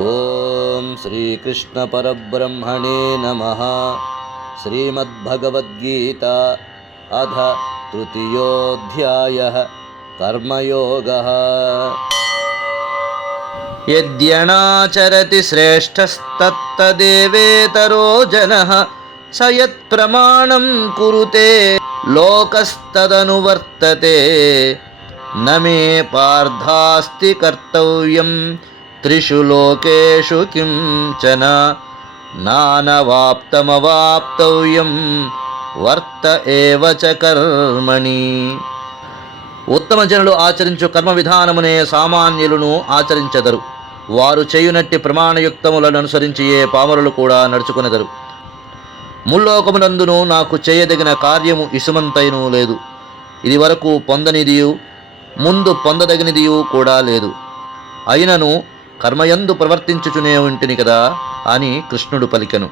ఓం శ్రీకృష్ణ పరబ్రహ్మణే నమః. శ్రీమద్భగవద్గీత అథ తృతీయోऽధ్యాయః కర్మయోగః. యద్యణాచరతి శ్రేష్ఠస్తత్తదేవేతరో జనః స యత్ప్రమాణం కురుతే లోకస్తదనువర్తతే. న మే పార్థాస్తి కర్తవ్యం త్రిషు లోకేషు కించన నానవాప్తమవాప్తవ్యం వర్త ఏవ చ కర్మణి. ఉత్తమ జనులు ఆచరించు కర్మ విధానమునే సామాన్యులను ఆచరించెదరు. వారు చేయునట్టి ప్రమాణయుక్తములను అనుసరించి ఏ పామరులు కూడా నడుచుకునెదరు. ముల్లోకమునందును నాకు చేయదగిన కార్యము ఇసుమంతైనూ లేదు. ఇది వరకు పొందనిదియు ముందు పొందదగినదియు కూడా లేదు. అయినను కర్మయందు ప్రవర్తించుచునే ఉంటిని కదా అని కృష్ణుడు పలికెను.